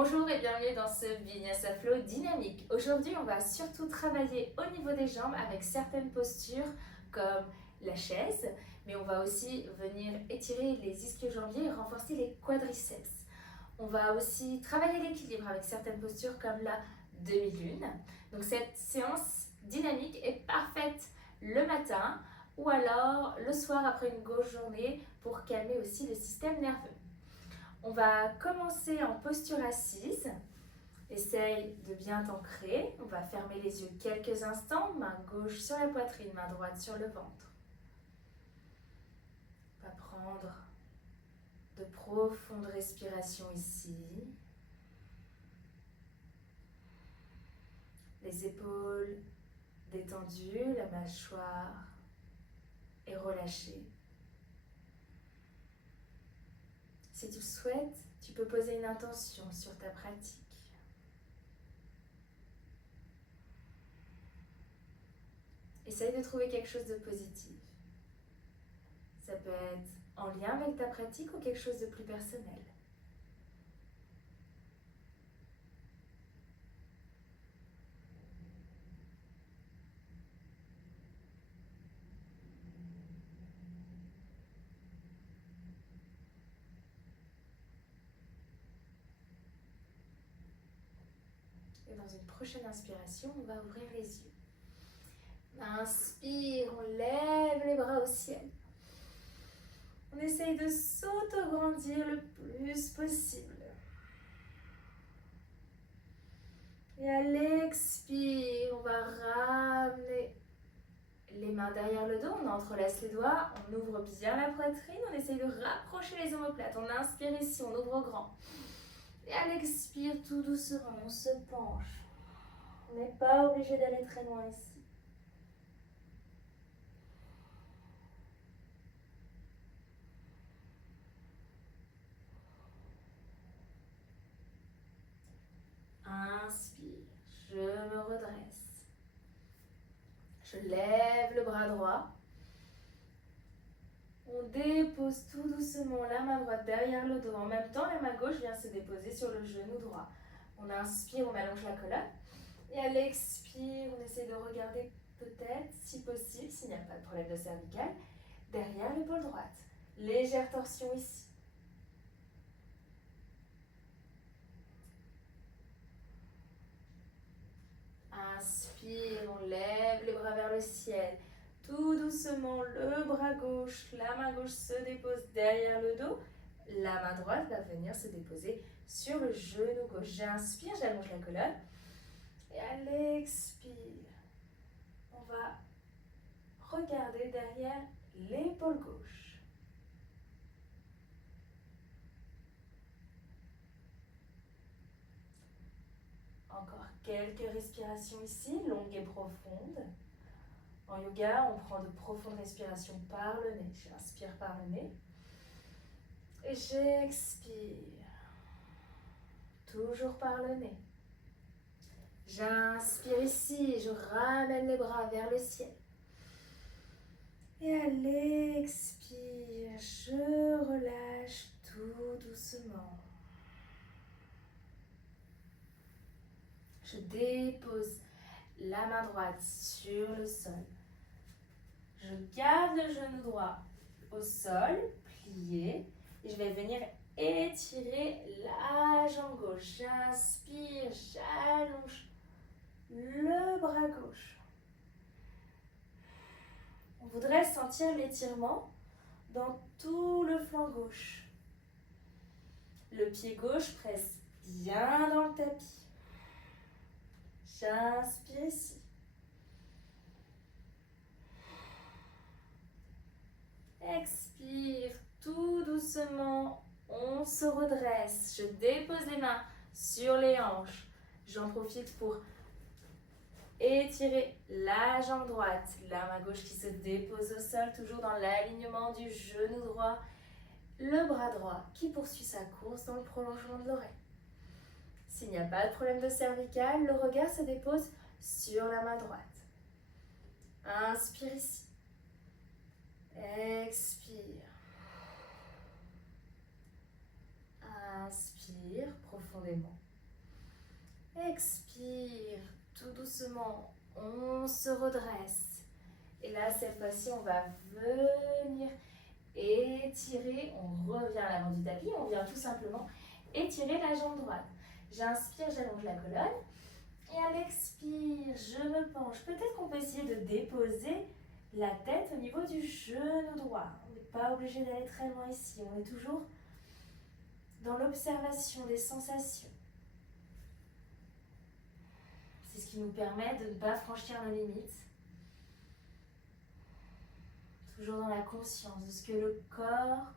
Bonjour et bienvenue dans ce Vinyasa Flow dynamique. Aujourd'hui, on va surtout travailler au niveau des jambes avec certaines postures comme la chaise, mais on va aussi venir étirer les ischio-jambiers et renforcer les quadriceps. On va aussi travailler l'équilibre avec certaines postures comme la demi-lune. Donc cette séance dynamique est parfaite le matin ou alors le soir après une grosse journée pour calmer aussi le système nerveux. On va commencer en posture assise. Essaye de bien t'ancrer. On va fermer les yeux quelques instants. Main gauche sur la poitrine, main droite sur le ventre. On va prendre de profondes respirations ici. Les épaules détendues, la mâchoire est relâchée. Si tu le souhaites, tu peux poser une intention sur ta pratique. Essaye de trouver quelque chose de positif. Ça peut être en lien avec ta pratique ou quelque chose de plus personnel. Et dans une prochaine inspiration, on va ouvrir les yeux. Inspire, on lève les bras au ciel. On essaye de s'auto-grandir le plus possible. Et à l'expire, on va ramener les mains derrière le dos, on entrelace les doigts, on ouvre bien la poitrine, on essaye de rapprocher les omoplates. On inspire ici, on ouvre grand. Et à l'expire, tout doucement, on se penche. On n'est pas obligé d'aller très loin ici. Inspire, je me redresse. Je lève le bras droit. On dépose tout doucement la main droite derrière le dos. En même temps, la main gauche vient se déposer sur le genou droit. On inspire, on allonge la colonne. Et à l'expire, on essaie de regarder peut-être, si possible, s'il n'y a pas de problème de cervicale, derrière l'épaule droite. Légère torsion ici. Inspire, on lève les bras vers le ciel. Tout doucement, le bras gauche, la main gauche se dépose derrière le dos. La main droite va venir se déposer sur le genou gauche. J'inspire, j'allonge la colonne. Et à l'expire, on va regarder derrière l'épaule gauche. Encore quelques respirations ici, longues et profondes. En yoga, on prend de profondes respirations par le nez. J'inspire par le nez. Et j'expire. Toujours par le nez. J'inspire ici, je ramène les bras vers le ciel. Et à l'expire, je relâche tout doucement. Je dépose la main droite sur le sol. Je garde le genou droit au sol, plié. Et je vais venir étirer la jambe gauche. J'inspire, j'allonge le bras gauche. On voudrait sentir l'étirement dans tout le flanc gauche. Le pied gauche presse bien dans le tapis. J'inspire ici. Expire tout doucement. On se redresse. Je dépose les mains sur les hanches. J'en profite pour étirer la jambe droite. La main gauche qui se dépose au sol, toujours dans l'alignement du genou droit. Le bras droit qui poursuit sa course dans le prolongement de l'oreille. S'il n'y a pas de problème de cervicale, le regard se dépose sur la main droite. Inspire ici. Expire. Inspire profondément. Expire, tout doucement, on se redresse. Et là, cette fois-ci, on va venir étirer, on revient à l'avant du tapis, on vient tout simplement étirer la jambe droite. J'inspire, j'allonge la colonne. Et à l'expire, je me penche. Peut-être qu'on peut essayer de déposer la tête au niveau du genou droit. On n'est pas obligé d'aller très loin ici. On est toujours dans l'observation des sensations. C'est ce qui nous permet de ne pas franchir nos limites. Toujours dans la conscience de ce que le corps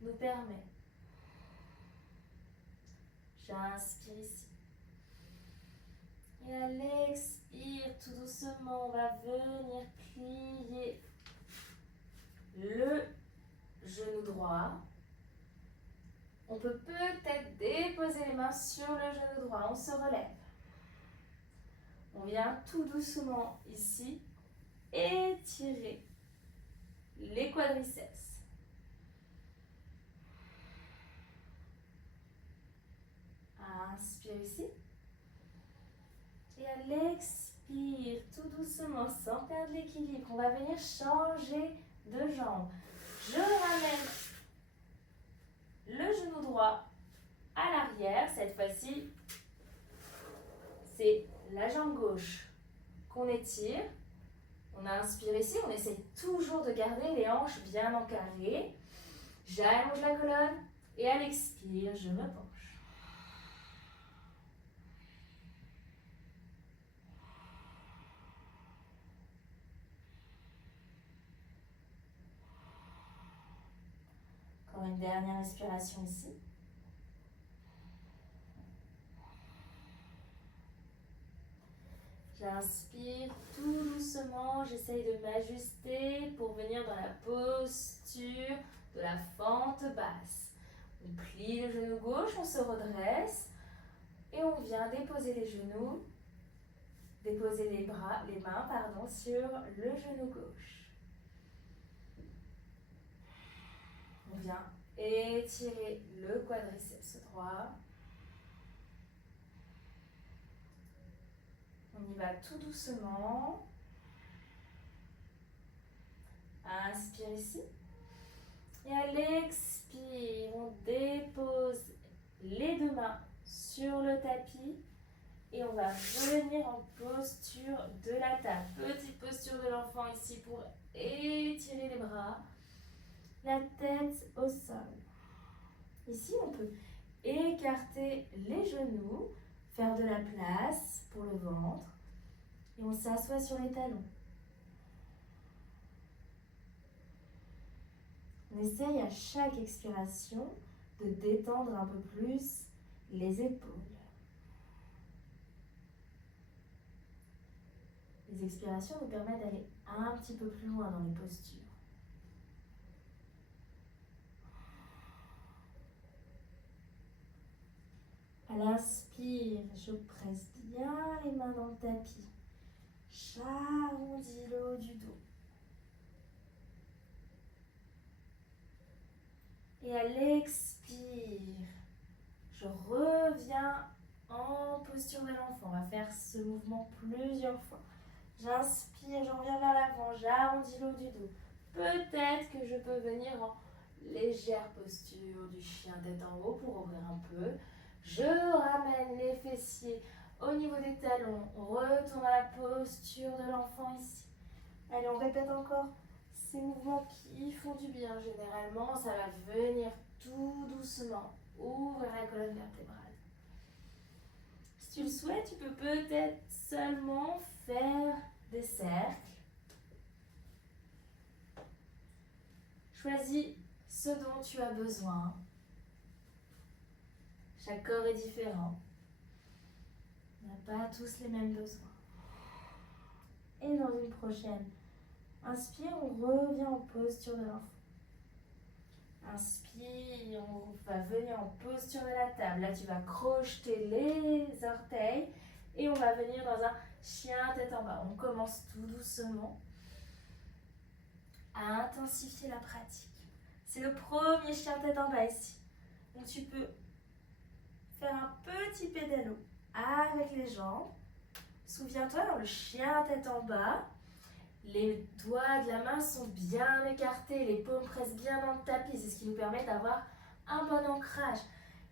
nous permet. J'inspire ici. Et à l'expire, tout doucement, on va venir plier le genou droit. On peut peut-être déposer les mains sur le genou droit. On se relève. On vient tout doucement ici étirer les quadriceps. Inspire ici. Et à l'expire, tout doucement, sans perdre l'équilibre, on va venir changer de jambe. Je ramène le genou droit à l'arrière. Cette fois-ci, c'est la jambe gauche qu'on étire. On inspire ici, on essaie toujours de garder les hanches bien encadrées. J'allonge la colonne et à l'expire, je me penche. Encore une dernière respiration ici. J'inspire tout doucement, j'essaye de m'ajuster pour venir dans la posture de la fente basse. On plie le genou gauche, on se redresse et on vient déposer les genoux, déposer les mains sur le genou gauche. On vient étirer le quadriceps droit. On y va tout doucement. Inspire ici. Et à l'expire, on dépose les deux mains sur le tapis. Et on va venir en posture de la table. Petite posture de l'enfant ici pour étirer les bras. La tête au sol. Ici, on peut écarter les genoux, faire de la place pour le ventre. Et on s'assoit sur les talons. On essaye à chaque expiration de détendre un peu plus les épaules. Les expirations nous permettent d'aller un petit peu plus loin dans les postures. À l'inspire, je presse bien les mains dans le tapis. J'arrondis le haut du dos. Et à l'expire, je reviens en posture de l'enfant. On va faire ce mouvement plusieurs fois. J'inspire, je reviens vers l'avant, j'arrondis le haut du dos. Peut-être que je peux venir en légère posture du chien tête en haut pour ouvrir un peu. Je ramène les fessiers au niveau des talons. On retourne à la posture de l'enfant ici. Allez, on répète encore ces mouvements qui font du bien. Généralement, ça va venir tout doucement ouvrir la colonne vertébrale. Si tu le souhaites, tu peux peut-être seulement faire des cercles. Choisis ce dont tu as besoin. Chaque corps est différent. On n'a pas tous les mêmes besoins. Et dans une prochaine inspire, on revient en posture de l'enfant. Inspire, on va venir en posture de la table. Là, tu vas crocheter les orteils et on va venir dans un chien tête en bas. On commence tout doucement à intensifier la pratique. C'est le premier chien tête en bas ici. Donc, tu peux faire un petit pédalo avec les jambes. Souviens-toi, dans le chien tête en bas, les doigts de la main sont bien écartés, les paumes pressent bien dans le tapis. C'est ce qui nous permet d'avoir un bon ancrage.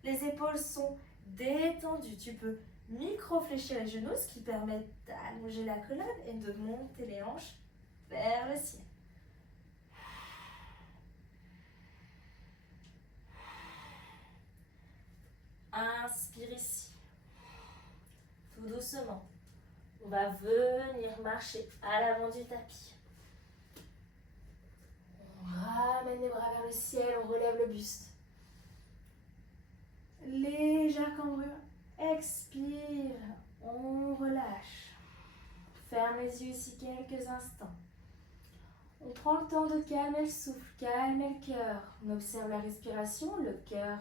Les épaules sont détendues. Tu peux micro-fléchir les genoux, ce qui permet d'allonger la colonne et de monter les hanches vers le ciel. Inspire ici, tout doucement. On va venir marcher à l'avant du tapis. On ramène les bras vers le ciel, on relève le buste. Légère cambrure. Expire, on relâche. Ferme les yeux ici quelques instants. On prend le temps de calmer le souffle, calmer le cœur. On observe la respiration, le cœur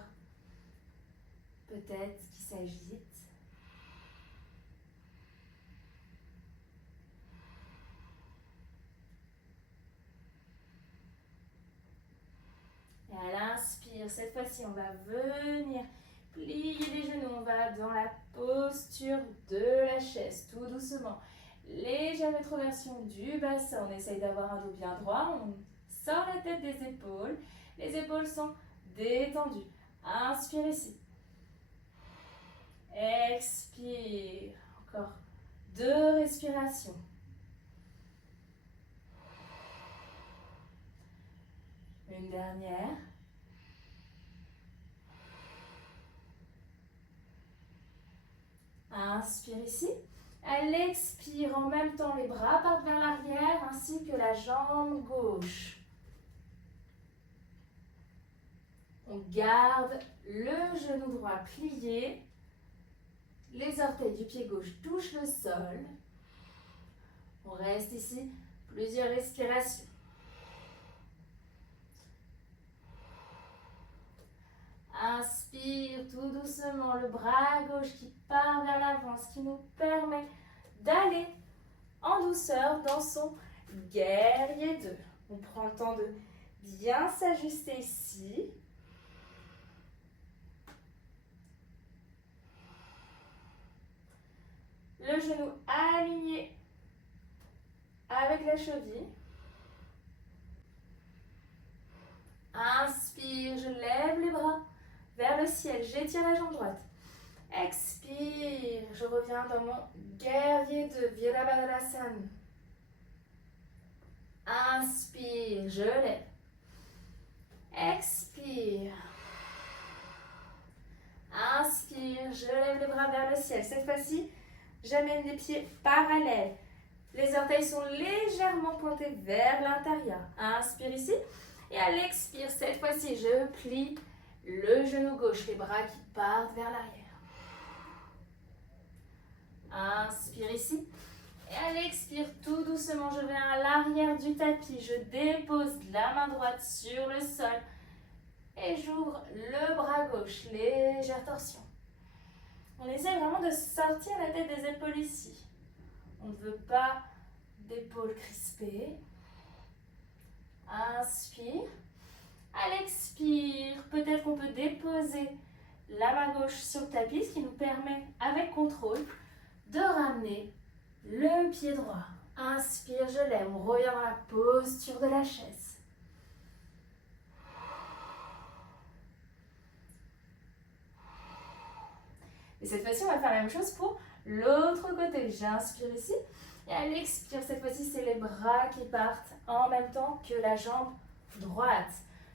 peut-être qui s'agite. Et à l'inspire, cette fois-ci, on va venir plier les genoux. On va dans la posture de la chaise, tout doucement. Légère rétroversion du bassin. On essaye d'avoir un dos bien droit. On sort la tête des épaules. Les épaules sont détendues. Inspire ici. Expire. Encore 2 respirations. Une dernière. Inspire ici. À l'expire, en même temps, les bras partent vers l'arrière ainsi que la jambe gauche. On garde le genou droit plié. Les orteils du pied gauche touchent le sol. On reste ici plusieurs respirations. Inspire tout doucement le bras gauche qui part vers l'avant, ce qui nous permet d'aller en douceur dans son guerrier 2. On prend le temps de bien s'ajuster ici. Le genou aligné avec la cheville. Inspire, je lève les bras vers le ciel, j'étire la jambe droite. Expire, je reviens dans mon guerrier 2, Virabhadrasana. Inspire, je lève. Expire. Inspire, je lève les bras vers le ciel. Cette fois-ci, j'amène les pieds parallèles. Les orteils sont légèrement pointés vers l'intérieur. Inspire ici. Et à l'expire, cette fois-ci, je plie le genou gauche, les bras qui partent vers l'arrière. Inspire ici. Et à l'expire, tout doucement, je viens à l'arrière du tapis. Je dépose la main droite sur le sol. Et j'ouvre le bras gauche, légère torsion. On essaie vraiment de sortir la tête des épaules ici. On ne veut pas d'épaules crispées. Inspire. À l'expire, peut-être qu'on peut déposer la main gauche sur le tapis, ce qui nous permet, avec contrôle, de ramener le pied droit. Inspire, je lève. On revient dans la posture de la chaise. Et cette fois-ci, on va faire la même chose pour l'autre côté. J'inspire ici. Et à l'expire, cette fois-ci, c'est les bras qui partent en même temps que la jambe droite.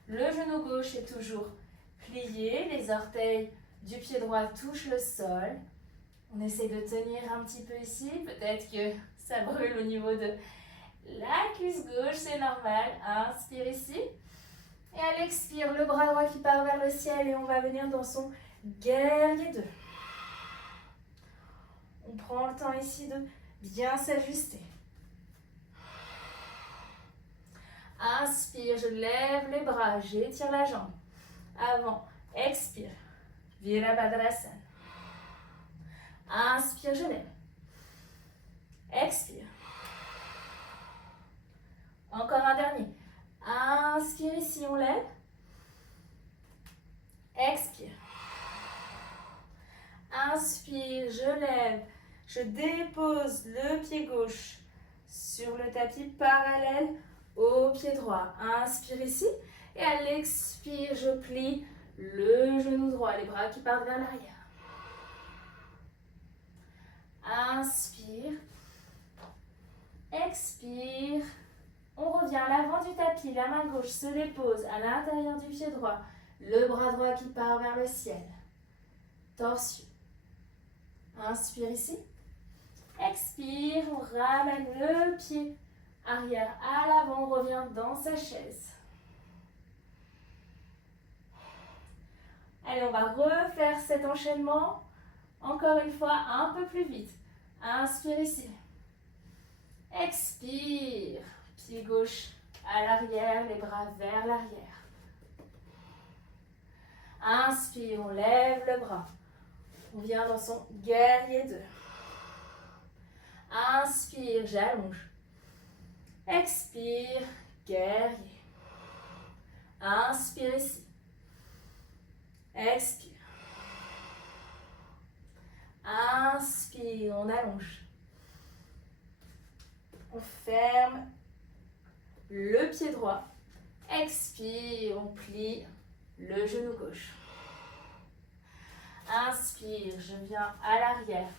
Le genou gauche est toujours plié. Les orteils du pied droit touchent le sol. On essaie de tenir un petit peu ici. Peut-être que ça brûle au niveau de la cuisse gauche, c'est normal. Inspire ici. Et à l'expire, le bras droit qui part vers le ciel et on va venir dans son guerrier 2. On prend le temps ici de bien s'ajuster. Inspire, je lève les bras, j'étire la jambe. Avant, expire. Virabhadrasana. Inspire, je lève. Expire. Encore un dernier. Inspire ici, on lève. Expire. Inspire, je lève, je dépose le pied gauche sur le tapis parallèle au pied droit. Inspire ici et à l'expire, je plie le genou droit, les bras qui partent vers l'arrière. Inspire, expire. On revient à l'avant du tapis, la main gauche se dépose à l'intérieur du pied droit, le bras droit qui part vers le ciel. Torsion. Inspire ici. Expire, on ramène le pied arrière à l'avant, on revient dans sa chaise. Allez, on va refaire cet enchaînement, encore une fois, un peu plus vite. Inspire ici. Expire, pied gauche à l'arrière, les bras vers l'arrière. Inspire, on lève le bras. On vient dans son guerrier 2. Inspire, j'allonge. Expire, guerrier. Inspire ici. Expire. Inspire, on allonge. On ferme le pied droit. Expire, on plie le genou gauche. Inspire, je viens à l'arrière.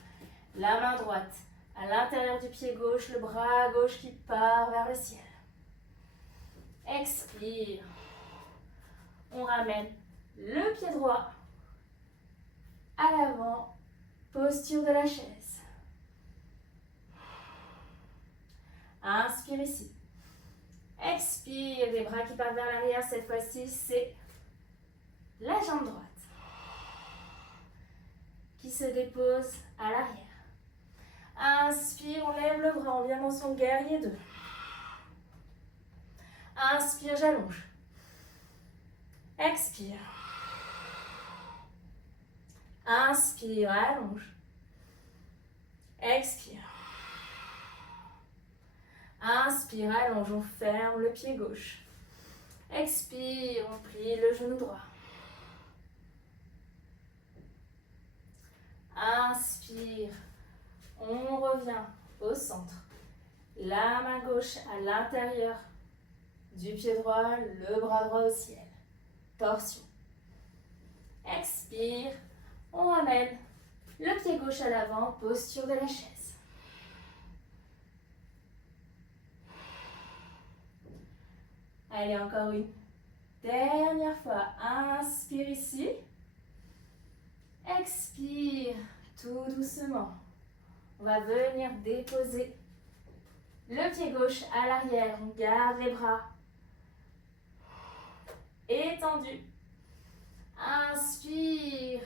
La main droite à l'intérieur du pied gauche, le bras gauche qui part vers le ciel. Expire. On ramène le pied droit à l'avant, posture de la chaise. Inspire ici. Expire, les bras qui partent vers l'arrière. Cette fois-ci, c'est la jambe droite qui se dépose à l'arrière. Inspire, on lève le bras, on vient dans son guerrier 2. Inspire, j'allonge. Expire. Inspire, allonge. Expire. Inspire, allonge, on ferme le pied gauche. Expire, on plie le genou droit. Inspire, on revient au centre. La main gauche à l'intérieur du pied droit, le bras droit au ciel. Torsion. Expire, on ramène le pied gauche à l'avant, posture de la chaise. Allez, encore une dernière fois. Inspire ici. Expire tout doucement. On va venir déposer le pied gauche à l'arrière. On garde les bras étendus. Inspire.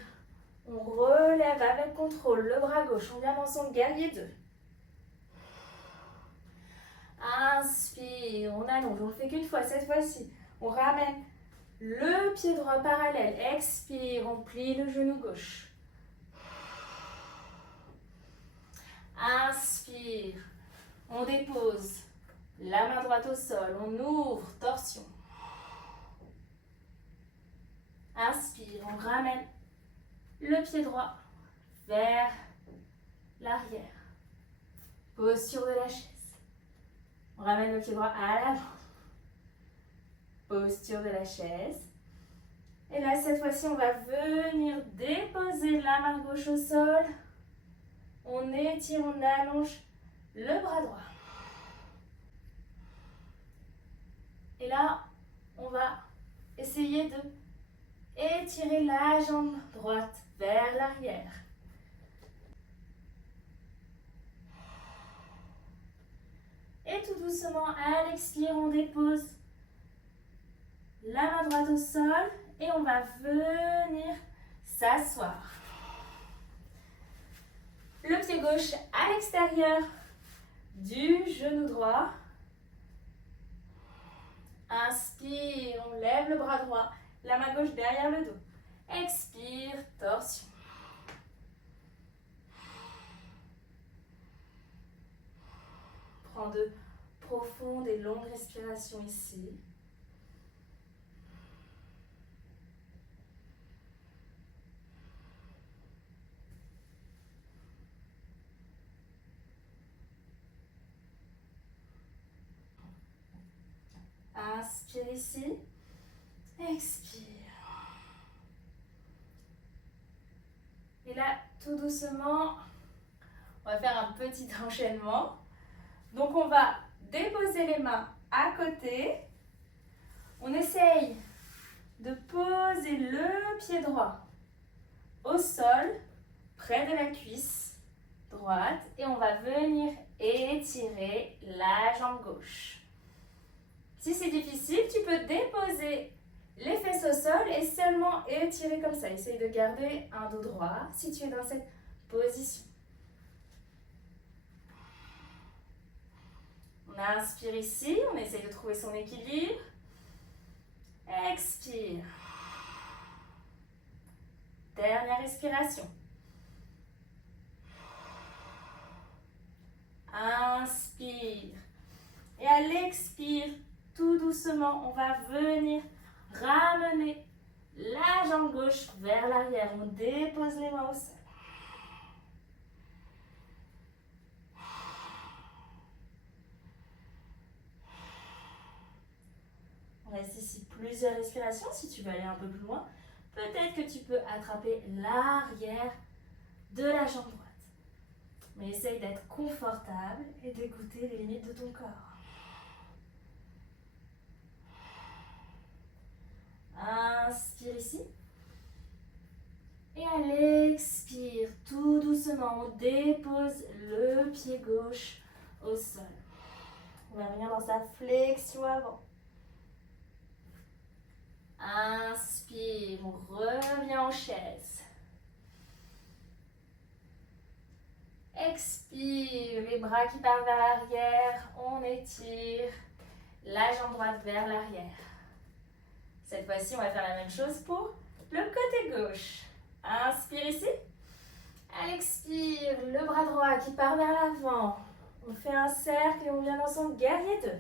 On relève avec contrôle le bras gauche. On vient dans son guerrier 2. Inspire. On allonge. On ne le fait qu'une fois cette fois-ci. On ramène le pied droit parallèle. Expire. On plie le genou gauche. Inspire. On dépose la main droite au sol. On ouvre. Torsion. Inspire. On ramène le pied droit vers l'arrière. Posture de la chaise. On ramène le pied droit à l'avant. Posture de la chaise. Et là, cette fois-ci, on va venir déposer la main gauche au sol. On étire, on allonge le bras droit. Et là, on va essayer de étirer la jambe droite vers l'arrière. Et tout doucement, à l'expire, on dépose la main droite au sol et on va venir s'asseoir. Le pied gauche à l'extérieur du genou droit. Inspire, on lève le bras droit, la main gauche derrière le dos. Expire, torsion. Prends de profondes et longues respirations ici. inspire ici. Expire. Et là, tout doucement, on va faire un petit enchaînement. Donc, on va déposer les mains à côté. On essaye de poser le pied droit au sol, près de la cuisse droite. Et on va venir étirer la jambe gauche. Si c'est difficile, tu peux déposer les fesses au sol et seulement étirer comme ça. Essaye de garder un dos droit si tu es dans cette position. On inspire ici, on essaye de trouver son équilibre. Expire. Dernière respiration. Inspire. Et à l'expire, tout doucement, on va venir ramener la jambe gauche vers l'arrière. On dépose les mains au sol. On reste ici plusieurs respirations. Si tu veux aller un peu plus loin, peut-être que tu peux attraper l'arrière de la jambe droite. Mais essaye d'être confortable et d'écouter les limites de ton corps. Inspire ici. Et à l'expire, tout doucement, on dépose le pied gauche au sol. On va venir dans sa flexion avant. Inspire, on revient en chaise. Expire, les bras qui partent vers l'arrière, on étire la jambe droite vers l'arrière. Cette fois-ci, on va faire la même chose pour le côté gauche. Inspire ici. À l'expire, le bras droit qui part vers l'avant. On fait un cercle et on vient dans son guerrier 2.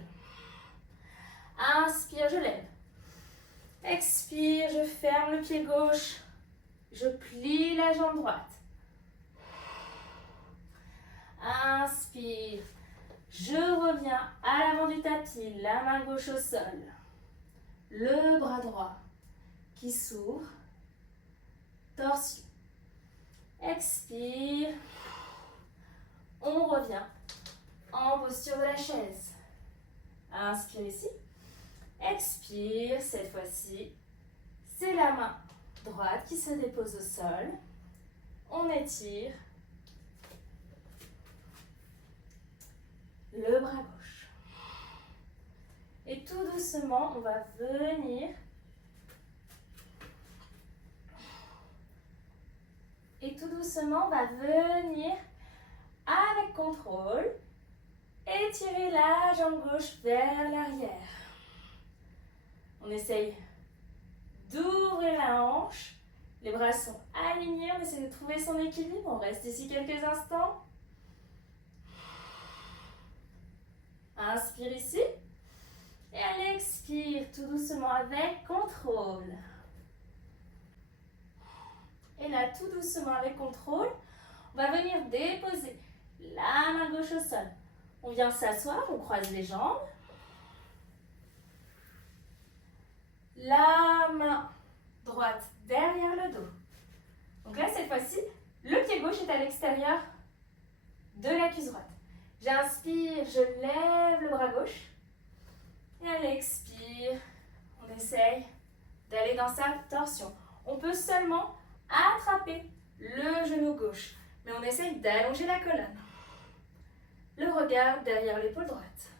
Inspire, je lève. Expire, je ferme le pied gauche. Je plie la jambe droite. Inspire, je reviens à l'avant du tapis, la main gauche au sol. Le bras droit qui s'ouvre. Torsion. Expire. On revient en posture de la chaise. Inspire ici. Expire, cette fois-ci, c'est la main droite qui se dépose au sol. On étire le bras gauche. Et tout doucement, on va venir avec contrôle étirer la jambe gauche vers l'arrière. On essaye d'ouvrir la hanche. Les bras sont alignés. On essaie de trouver son équilibre. On reste ici quelques instants. Inspire ici. Et à l'expire, tout doucement avec contrôle. Et là, tout doucement avec contrôle, on va venir déposer la main gauche au sol. On vient s'asseoir, on croise les jambes. La main droite derrière le dos. Donc là, cette fois-ci, le pied gauche est à l'extérieur de la cuisse droite. J'inspire, je lève le bras gauche. Et à l'expire, on essaye d'aller dans sa torsion. On peut seulement attraper le genou gauche, mais on essaye d'allonger la colonne. Le regard derrière l'épaule droite.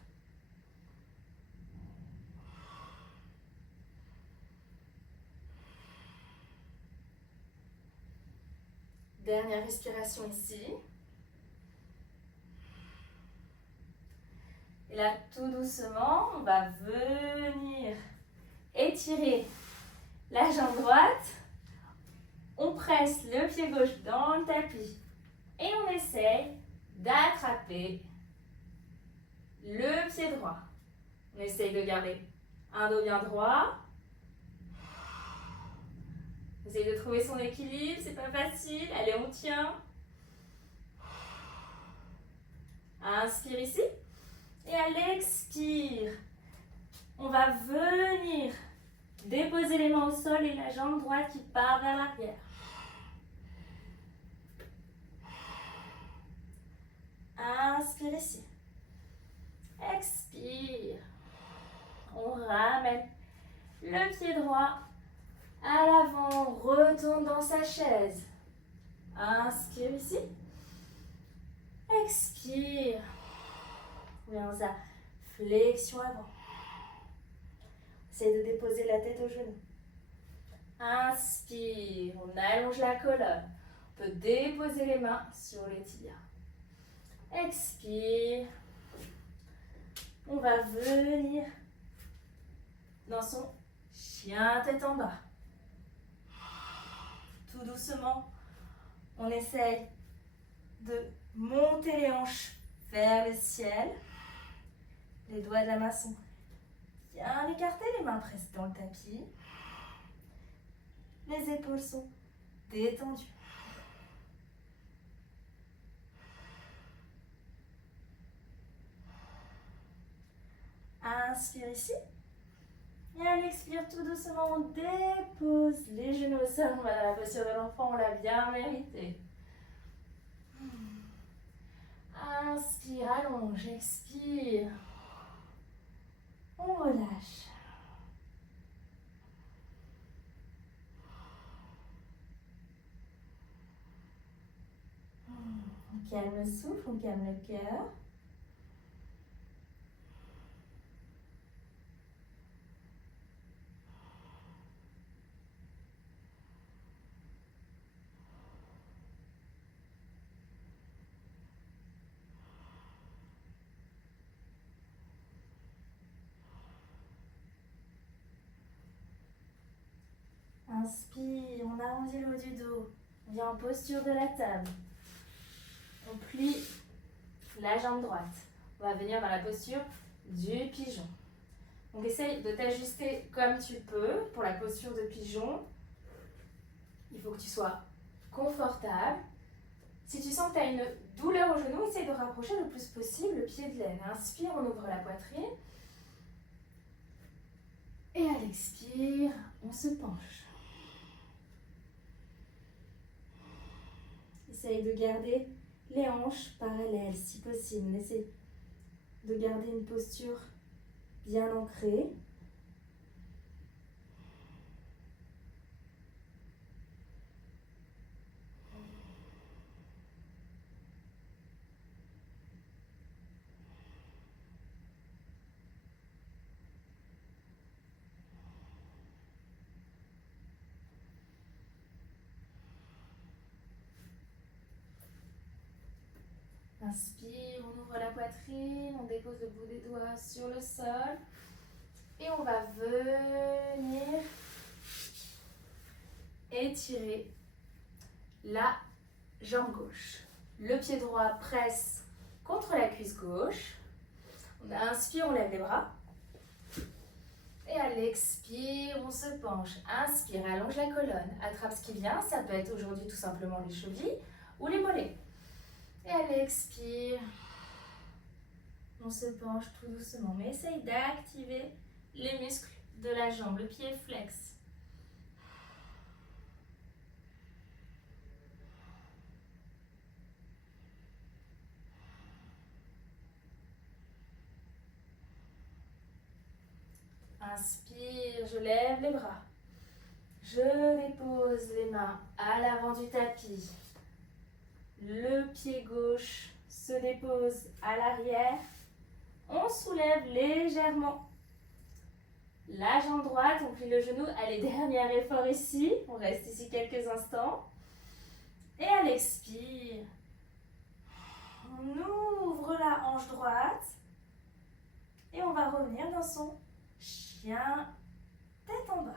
Dernière respiration ici. Et là, tout doucement, on va venir étirer la jambe droite. On presse le pied gauche dans le tapis. Et on essaye d'attraper le pied droit. On essaye de garder un dos bien droit. On essaye de trouver son équilibre, c'est pas facile. Allez, on tient. Inspire ici. Et à l'expire, On va venir déposer les mains au sol et la jambe droite qui part vers l'arrière. Inspire ici. Expire. On ramène le pied droit à l'avant, retourne dans sa chaise. Inspire ici. Expire. Viens sa flexion avant. Essaye de déposer la tête au genou. Inspire, on allonge la colonne. On peut déposer les mains sur les tibias. Expire. On va venir dans son chien tête en bas. Tout doucement, on essaye de monter les hanches vers le ciel. Les doigts de la main sont bien écartés, les mains pressées dans le tapis. Les épaules sont détendues. Inspire ici. Et à l'expire, tout doucement, on dépose les genoux au sol. On va dans la posture de l'enfant, on l'a bien mérité. Inspire, allonge, expire. On relâche. On calme le souffle, on calme le cœur. Inspire, on arrondit le haut du dos. On vient en posture de la table. On plie la jambe droite. On va venir dans la posture du pigeon. Donc essaye de t'ajuster comme tu peux pour la posture de pigeon. Il faut que tu sois confortable. Si tu sens que tu as une douleur au genou, essaye de rapprocher le plus possible le pied de l'aine. Inspire, on ouvre la poitrine. Et à l'expire, on se penche. Essaye de garder les hanches parallèles si possible. Essaye de garder une posture bien ancrée. Inspire, on ouvre la poitrine, on dépose le bout des doigts sur le sol. Et on va venir étirer la jambe gauche. Le pied droit presse contre la cuisse gauche. On inspire, on lève les bras. Et à l'expire, on se penche. Inspire, allonge la colonne. Attrape ce qui vient. Ça peut être aujourd'hui tout simplement les chevilles ou les mollets. Et à l'expire, on se penche tout doucement. Mais essaye d'activer les muscles de la jambe. Le pied flex. Inspire, je lève les bras. Je dépose les mains à l'avant du tapis. Le pied gauche se dépose à l'arrière. On soulève légèrement la jambe droite. On plie le genou. Allez, dernier effort ici. On reste ici quelques instants. Et à l'expire, on ouvre la hanche droite. Et on va revenir dans son chien tête en bas.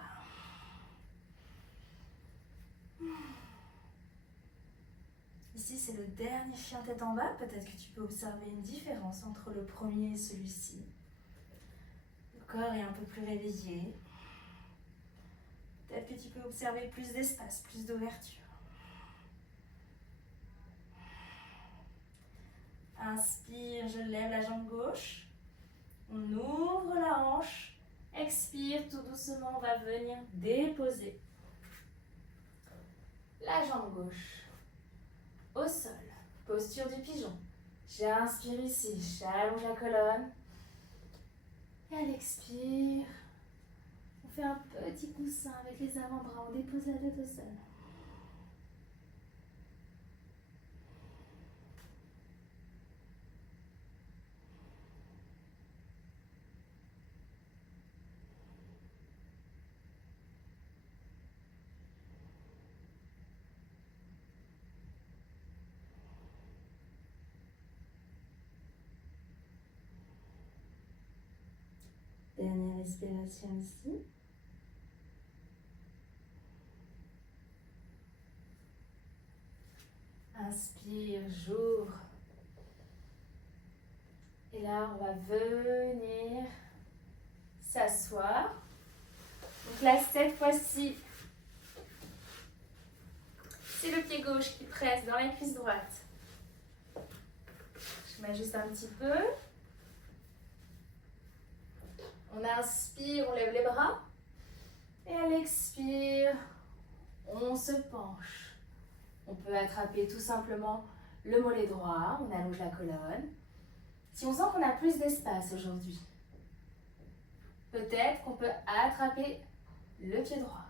Ici, c'est le dernier chien tête en bas. Peut-être que tu peux observer une différence entre le premier et celui-ci. Le corps est un peu plus réveillé. Peut-être que tu peux observer plus d'espace, plus d'ouverture. Inspire, je lève la jambe gauche. On ouvre la hanche Expire, tout doucement, on va venir déposer la jambe gauche au sol. Posture du pigeon. J'inspire ici, j'allonge la colonne. Et à l'expire, on fait un petit coussin avec les avant-bras, on dépose la tête au sol. Dernière respiration ici. Inspire, j'ouvre. Et là, on va venir s'asseoir. Donc là, cette fois-ci, c'est le pied gauche qui presse dans la cuisse droite. Je m'ajuste un petit peu. On inspire, on lève les bras. Et à l'expire, on se penche. On peut attraper tout simplement le mollet droit, on allonge la colonne. Si on sent qu'on a plus d'espace aujourd'hui, peut-être qu'on peut attraper le pied droit.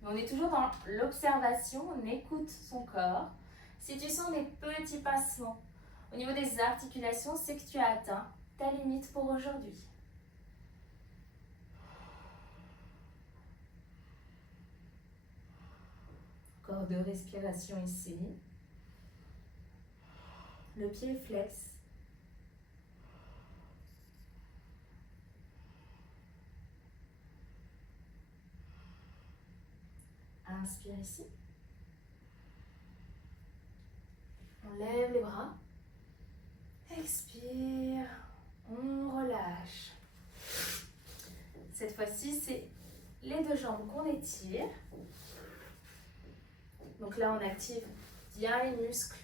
Mais on est toujours dans l'observation, on écoute son corps. Si tu sens des petits pincements au niveau des articulations, c'est que tu as atteint ta limite pour aujourd'hui. Encore 2 respirations ici. Le pied flex. Inspire ici. On lève les bras. Expire. On relâche. Cette fois-ci, c'est les 2 jambes qu'on étire. Donc là, on active bien les muscles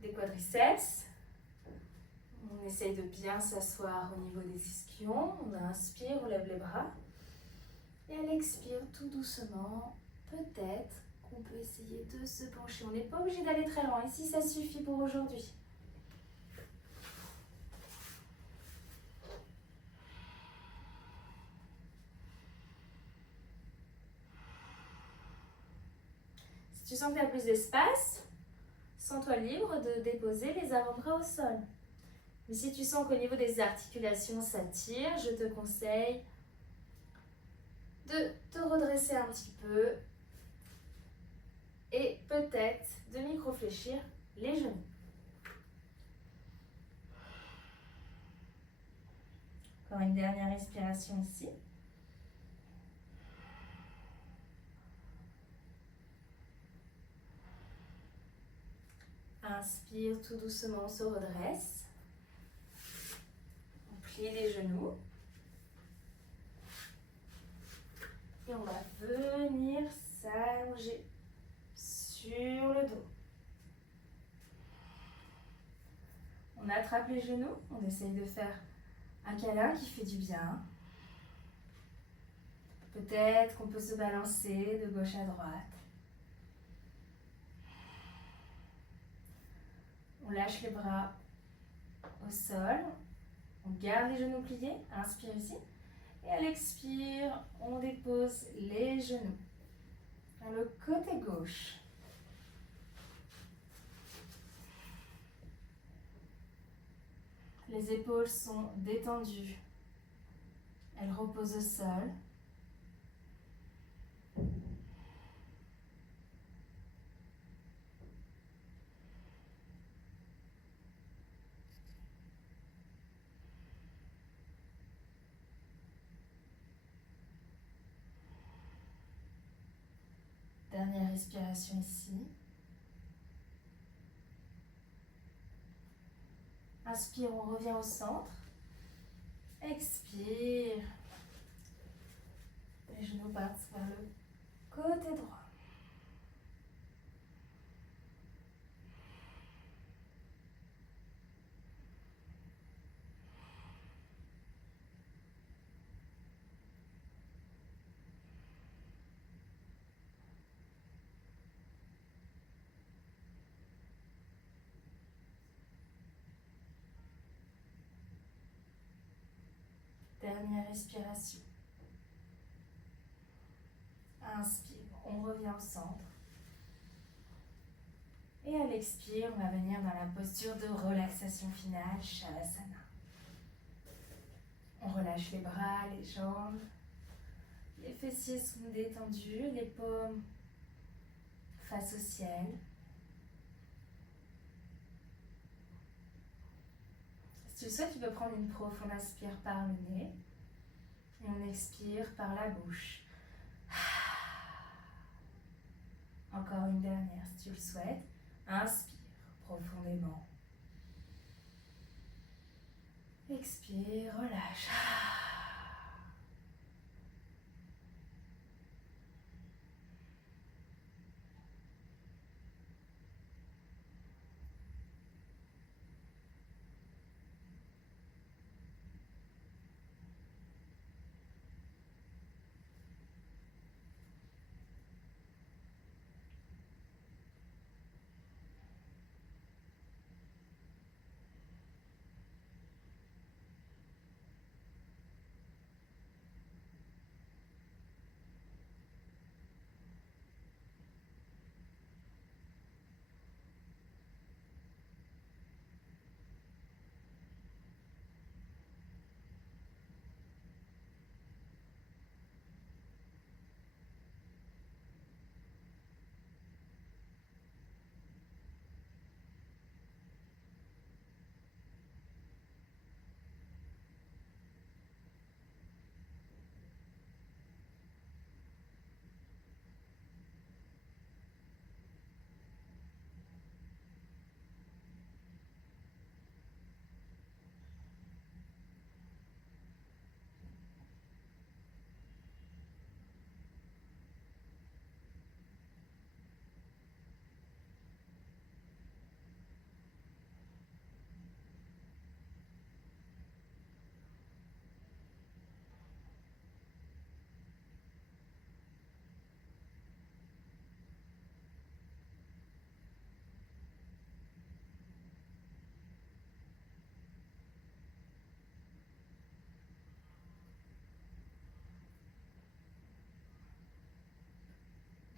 des quadriceps. On essaye de bien s'asseoir au niveau des ischions. On inspire, on lève les bras. Et à l'expire, tout doucement, peut-être qu'on peut essayer de se pencher. On n'est pas obligé d'aller très loin. Ici, ça suffit pour aujourd'hui. Si tu sens que tu as plus d'espace, sens-toi libre de déposer les avant-bras au sol. Mais si tu sens qu'au niveau des articulations, ça tire, je te conseille de te redresser un petit peu et peut-être de micro-fléchir les genoux. Encore une dernière respiration ici. Inspire tout doucement, on se redresse. On plie les genoux. Et on va venir s'allonger sur le dos. On attrape les genoux, on essaye de faire un câlin qui fait du bien. Peut-être qu'on peut se balancer de gauche à droite. On lâche les bras au sol. On garde les genoux pliés. Inspire ici. Et à l'expire, on dépose les genoux vers le côté gauche. Les épaules sont détendues. Elles reposent au sol. Dernière respiration ici. Inspire, on revient au centre. Expire. Les genoux partent vers le côté droit. Dernière respiration. Inspire, on revient au centre. Et à l'expire, on va venir dans la posture de relaxation finale, Shavasana. On relâche les bras, les jambes. Les fessiers sont détendus, les paumes face au ciel. Si tu le souhaites, tu peux prendre une profonde inspire par le nez. Et on expire par la bouche. Encore une dernière si tu le souhaites. Inspire profondément. Expire, relâche.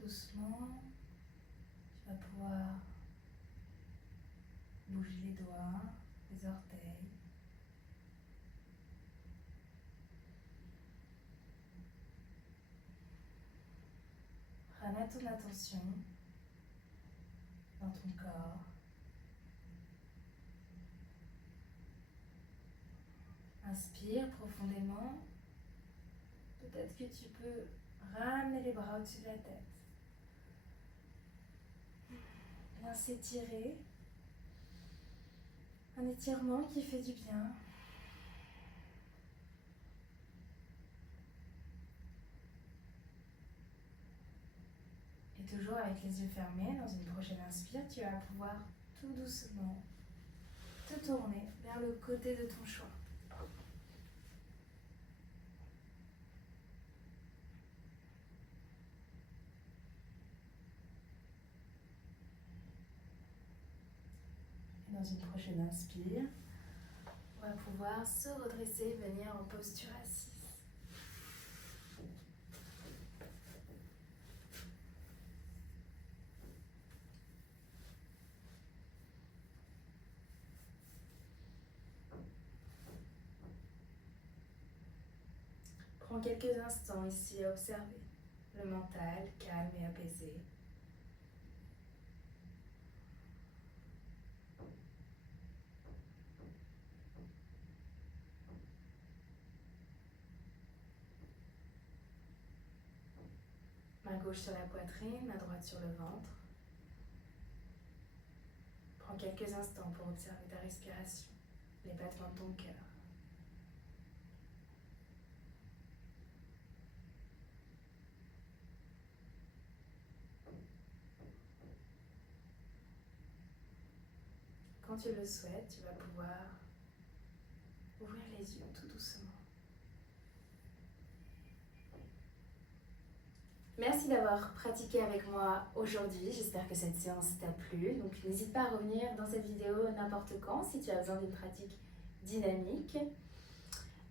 Doucement, tu vas pouvoir bouger les doigts, les orteils. Ramène ton attention dans ton corps. Inspire profondément. Peut-être que tu peux ramener les bras au-dessus de la tête. Bien s'étirer. Un étirement qui fait du bien. Et toujours avec les yeux fermés, dans une prochaine inspire, tu vas pouvoir tout doucement te tourner vers le côté de ton choix. Et dans une prochaine inspire, on va pouvoir se redresser, venir en posture assise. Prends quelques instants ici à observer le mental calme et apaisé. Main gauche sur la poitrine, main droite sur le ventre. Prends quelques instants pour observer ta respiration, les battements de ton cœur. Quand tu le souhaites, tu vas pouvoir ouvrir les yeux tout doucement. Merci d'avoir pratiqué avec moi aujourd'hui. J'espère que cette séance t'a plu. Donc n'hésite pas à revenir dans cette vidéo n'importe quand si tu as besoin d'une pratique dynamique.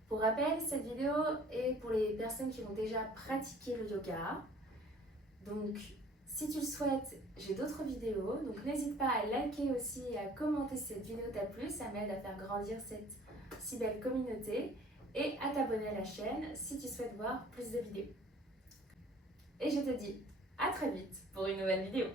Pour rappel, cette vidéo est pour les personnes qui ont déjà pratiqué le yoga. Donc, si tu le souhaites, j'ai d'autres vidéos. Donc, n'hésite pas à liker aussi et à commenter si cette vidéo t'a plu. Ça m'aide à faire grandir cette si belle communauté. Et à t'abonner à la chaîne si tu souhaites voir plus de vidéos. Et je te dis à très vite pour une nouvelle vidéo.